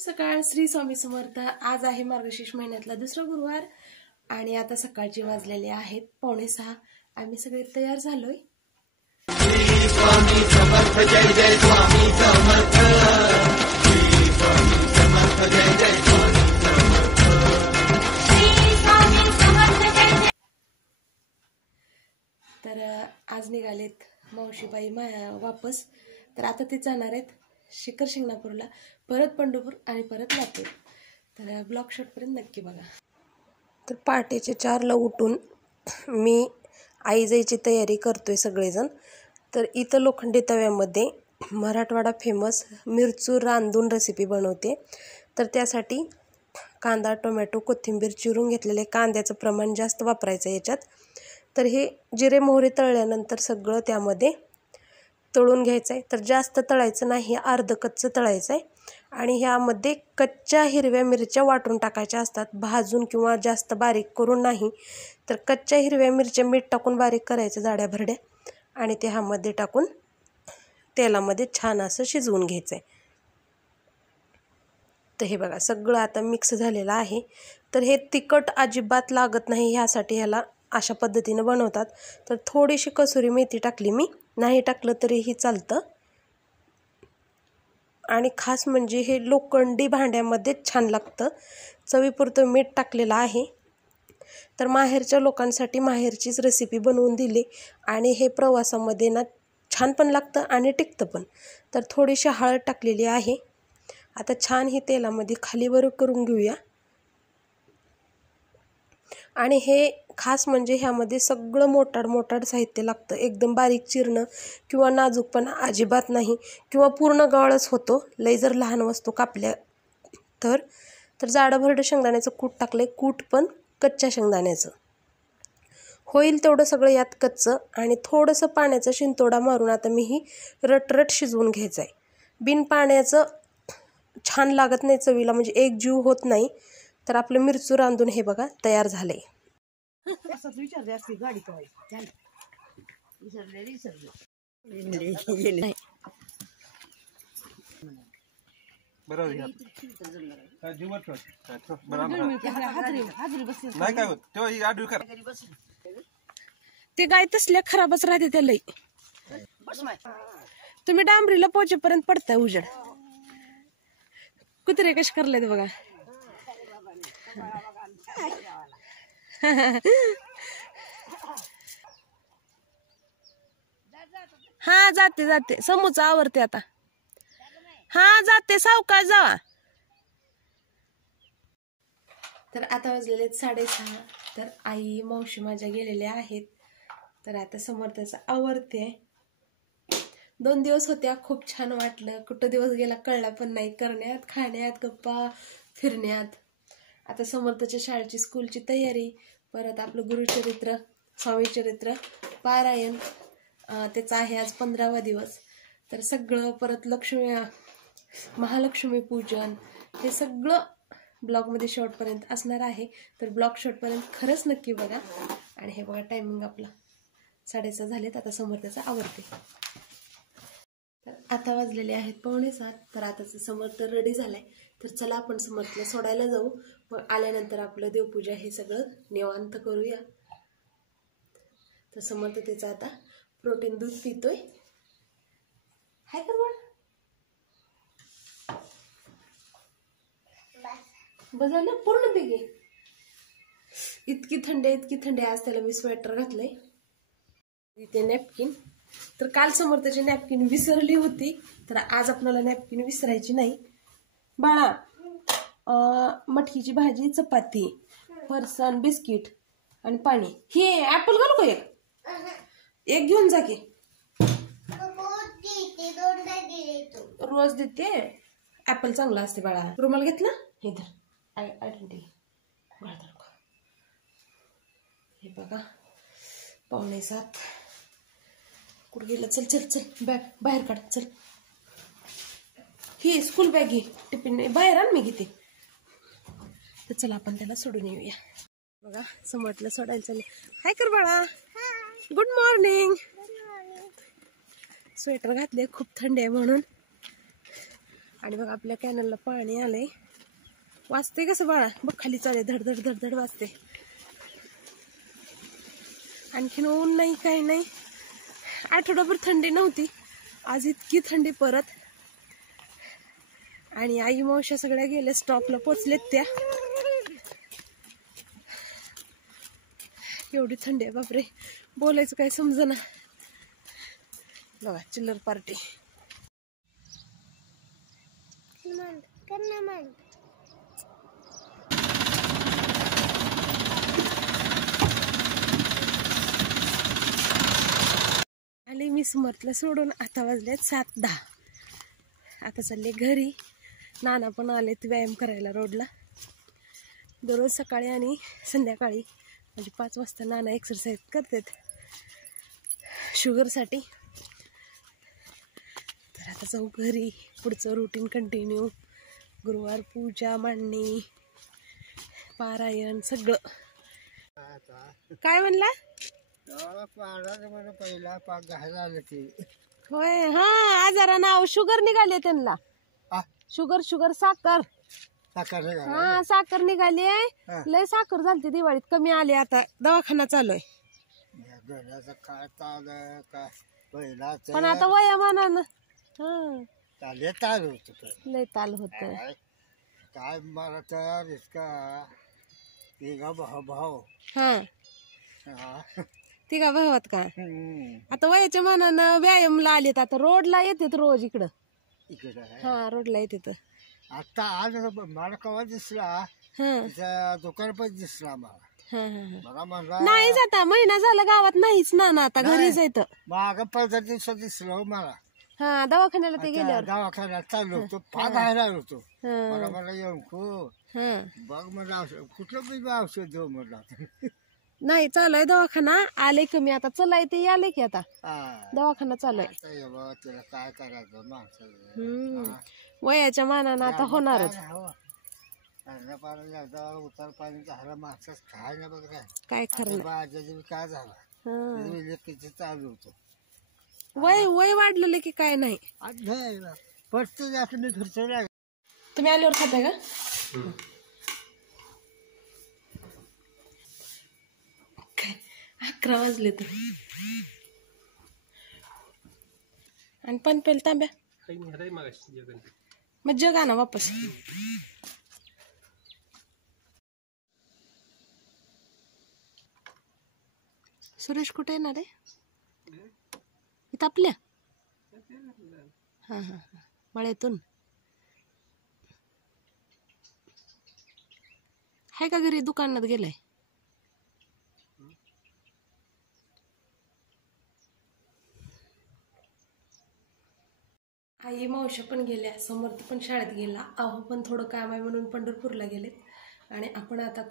सकाळ श्री स्वामी समर्थ। आज आहे मार्गशीर्ष महिन्यातला दुसरा गुरुवार आणि आता सकाळचे वाजलेले आहेत 5:45। आम्ही सगळे तयार झालोय। श्री स्वामी समर्थ जय जय स्वामी समर्थ, श्री स्वामी समर्थ जय जय स्वामी समर्थ, श्री स्वामी समर्थ जय जय। तर आज निघालेत मावशीबाई वापस। तर आता ते जाणार आहेत शिखर शिंगणापूरला, परत पंढरपूर आणि परत लातूर। तर ब्लॉग शॉटपर्यंत नक्की बघा। तर पहाटेचे 4ला उठून मी आई जायची तयारी करतोय सगळेजण। तर इथं लोखंडी तव्यामध्ये मराठवाडा फेमस मिरचू रांधून रेसिपी बनवते। तर त्यासाठी कांदा, टोमॅटो, कोथिंबीर चिरून घेतलेले, कांद्याचं प्रमाण जास्त वापरायचं याच्यात। तर हे जिरे मोहरी तळल्यानंतर सगळं त्यामध्ये तळून घ्यायचं आहे। तर जास्त तळायचं नाही, अर्ध कच्चं तळायचं आहे। आणि ह्यामध्ये कच्च्या हिरव्या मिरच्या वाटून टाकायच्या असतात, भाजून किंवा जास्त बारीक करून नाही। तर कच्च्या हिरव्या मिरच्या मीठ टाकून बारीक करायचं जाड्या भरड्या, आणि ते ह्यामध्ये टाकून तेलामध्ये छान असं शिजवून घ्यायचं आहे। तर हे बघा सगळं आता मिक्स झालेलं आहे। तर हे तिखट अजिबात लागत नाही, ह्यासाठी ह्याला अशा पद्धतीने बनवतात। तर थोडीशी कसुरी मेथी टाकली मी, नाही टाकलं तरीही चालतं। आणि खास म्हणजे हे लोखंडी भांड्यामध्ये छान लागतं। चवीपुरतं मीठ टाकलेलं आहे। तर माहेरच्या लोकांसाठी माहेरचीच रेसिपी बनवून दिली, आणि हे प्रवासामध्ये ना छान पण लागतं आणि टिकतं पण। तर थोडीशी हळद टाकलेली आहे। आता छान ही तेलामध्ये खाली वर करून घेऊया। आणि हे खास म्हणजे ह्यामध्ये सगळं मोठाड साहित्य लागतं, एकदम बारीक चिरणं किंवा नाजूकपणा अजिबात नाही, किंवा पूर्ण गवळच होतो लय जर लहान वस्तू कापल्या तर। जाडं भरडं शेंगदाण्याचं कूट टाकलंय, कूट पण कच्च्या शेंगदाण्याचं होईल तेवढं सगळं यात कच्चं। आणि थोडंसं पाण्याचा शिंतोडा मारून आता मी ही रटरट शिजवून घ्यायचं आहे। बिन पाण्याचं छान लागत नाही चवीला, म्हणजे एक जीव होत नाही। तर आपलं मिरचू रांधून हे बघा तयार झालंय। ते गाय तसल्या खराबच राहते त्याला। तुम्ही डांबरीला पोचेपर्यंत पडताय उजेड। कुत्रे कशी करलेत बघा। हा जाते समूचा आवरते आता। हा जाते, सावकाश जावा। तर आता वाजलेले 6:30। तर आई मावशी माझ्या गेलेल्या आहेत। तर आता समर्थाचं आवरते। 2 दिवस होत्या, खूप छान वाटलं। कुठं दिवस गेला कळला पण नाही, करण्यात, खाण्यात, गप्पा, फिरण्यात। आता समर्थाच्या शाळेची स्कूलची तयारी, परत आपलं गुरुचरित्र, स्वामीचरित्र पारायण, त्याचा आहे आज 15वा दिवस। तर सगळं परत महालक्ष्मी पूजन, हे सगळं ब्लॉगमध्ये शेवटपर्यंत असणार आहे। तर ब्लॉग शेवटपर्यंत खरंच नक्की बघा। आणि हे बघा टायमिंग आपला 6:30 झालेत। आता समर्थाचं आवरते। तर आता वाजलेले आहेत 6:45। तर आताचं समर्थ रेडी झालाय। तर चला आपण समर्थला सोडायला जाऊ, मग आल्यानंतर आपलं देवपूजा हे सगळं निवांत करूया। तर समर्थ त्याचं आता प्रोटीन दूध पितोय। हाय कर बजायला पूर्ण दे गे। इतकी थंडी आज त्याला मी स्वेटर घातलंय। इथे नॅपकिन, तर काल समर्थाची नॅपकिन विसरली होती, तर आज आपल्याला नॅपकिन विसरायची नाही। बाळा, मटकीची भाजी, चपाती, फरसाण, बिस्किट आणि पाणी। हे ऍपल घालू का? एक घेऊन जा की। रोज देते, ऍपल चांगला असते बाळा। रुमाल घेतला इधर, आयडेंटिटी हे बघा 6:45। कुठं गेलं? चल बॅग बाहेर काढ, चल। ही स्कूल बॅग घे, टिफिन बाहेर आण, मी घेते। तर चला आपण त्याला सोडून येऊया। बघा समर्थला सोडायला चालले। हाय कर बाळा, गुड मॉर्निंग। स्वेटर घातले, खूप थंडी आहे म्हणून। आणि बघ आपल्या कॅनलला पाणी आलंय. वाजते कसं बाळा बघ खाली चालेल धडधड धडधड वाजते. आणखीन ऊन नाही काही नाही. आठवडाभर थंडी नव्हती, आज इतकी थंडी परत. आणि आई मावश्या सगळ्या गेल्या स्टॉपला पोचलेत त्या. एवढी थंडी आहे बापरे, बोलायचं काय समजना. बघा चिल्लर पार्टी. आले मी समर्थला सोडून. आता वाजलेत 7:10. आता चालले घरी. नाना पण आलेत व्यायाम करायला रोडला. दररोज सकाळी आणि संध्याकाळी म्हणजे 5 वाजता नाना एक्सरसाइज करतात शुगरसाठी. तर आता जाऊ घरी. पुढचं रुटीन कंटिन्यू. गुरुवार पूजा, मांडणी, पारायण सगळं. काय म्हणला? पहिला पाक घायला आलं ते. होय, हा आजारानं शुगर निघाली त्यांना. शुगर शुगर साखर. हा साखर निघाली आहे. लय साखर झाली दिवाळीत, कमी आली. आता दवाखाना चालू आहे. काय चालू काय पहिला पण आता वयामानानं लय ताल होत. लय ताल होत. काय मला तर इतका तिघा भाऊ. हा तिघा भावात का? आता वयाच्या मानानं व्यायामला आलेत. आता रोडला येतात रोज इकडं. हा रोडला येतात. आता आज मला कवा दिसला दुकान पण दिसला मला म्हणला नाहीच. आता महिना झाला गावात नाहीच ना. आता घरीच येतं. माग 15 दिवसात दिसलं मला. हा दवाखान्याला ते गेल्यावर. दवाखान्यात चाललो होतो, पाक घायला होतो. मला येऊन बघ मला कुठलं बी औषध देऊ म्हटलं. नाही चालू आहे दवाखाना. आले कमी आता. चला ते आले की आता दवाखाना चालू आहे. त्याला काय करायचं माणसं वयाच्या मानानं आता होणारच. उतार पाणी झालं माणसं खायला बघ काय खरं काय झालं चालू होतो. वय वय वाढलेलं की काय नाही. पटत असं मी फिरतो. तुम्ही आल्यावर खाताय का? काय 11 वाजले तर. आणि पण पेल तांब्या मग जग आणा वापस. सुरेश कुठे येणार आहे? इथं आपल्या हा हा मळ्यातून आहे का घरी? दुकानात गेलाय. आई मावशी पण गेल्या. समर्थ पण शाळेत गेला. अहो पण थोडं काम आहे म्हणून पंढरपूरला गेलेत. आणि आपण आता